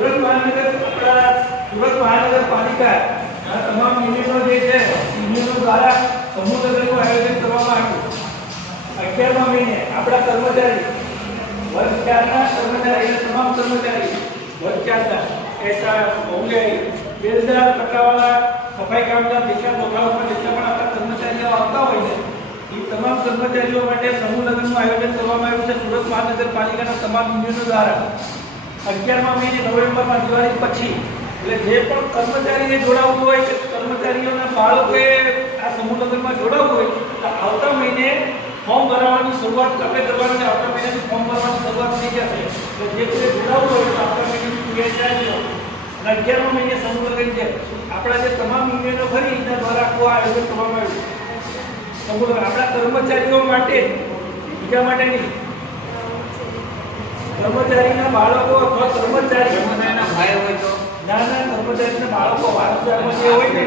સુરત મહાનગરપાલિકા તમામ યુનિયનો જે છે યુનિયનો દ્વારા સમૂહ લગ્નનું આયોજન કરવામાં આવ્યું 11મા મહિને આપણા કર્મચારી વર્ગ 4ના કર્મચારી તમામ કર્મચારી વર્ગ 4ના એસા હોંગેરી બેલદાર ટકાવાળા સફાઈ કામદાર જેટલા મોટાઓમાં જેટલા પણ આપણા કર્મચારીઓ આવતા હોય છે એ તમામ કર્મચારીઓ માટે સમૂહ લગ્નનું આયોજન કરવામાં આવ્યું છે સુરત મહાનગરપાલિકાના તમામ યુનિયનો દ્વારા 11મા મહિને નવેમ્બરમાં દિવાળી પછી એટલે જે પણ કર્મચારીને જોડાવવું હોય કે કર્મચારીઓના બાળકોએ આ સમૂહ લગ્નમાં જોડાવવું હોય તો આવતા મહિને ફોર્મ ભરવાની શરૂઆત આપણે કરવાની આવતા મહિનાથી ફોર્મ ભરવાની શરૂઆત થઈ જશે તો જે કોઈ જોડાવવું હોય તો આવતા મહિનાથી તૈયાર થાય અને 11મા મહિને સમૂહ લગ્ન છે આપણા જે તમામ યુનિયનો ખરી એના દ્વારા આખું આયોજન કરવામાં આવ્યું સમૂહ લગ્ન આપણા કર્મચારીઓ માટે બીજા માટે નહીં કર્મચારીના બાળકો અથવા કર્મચારીના ભાઈ હોય તો નાના કર્મચારીના બાળકો વારસદારમાં જે હોય ને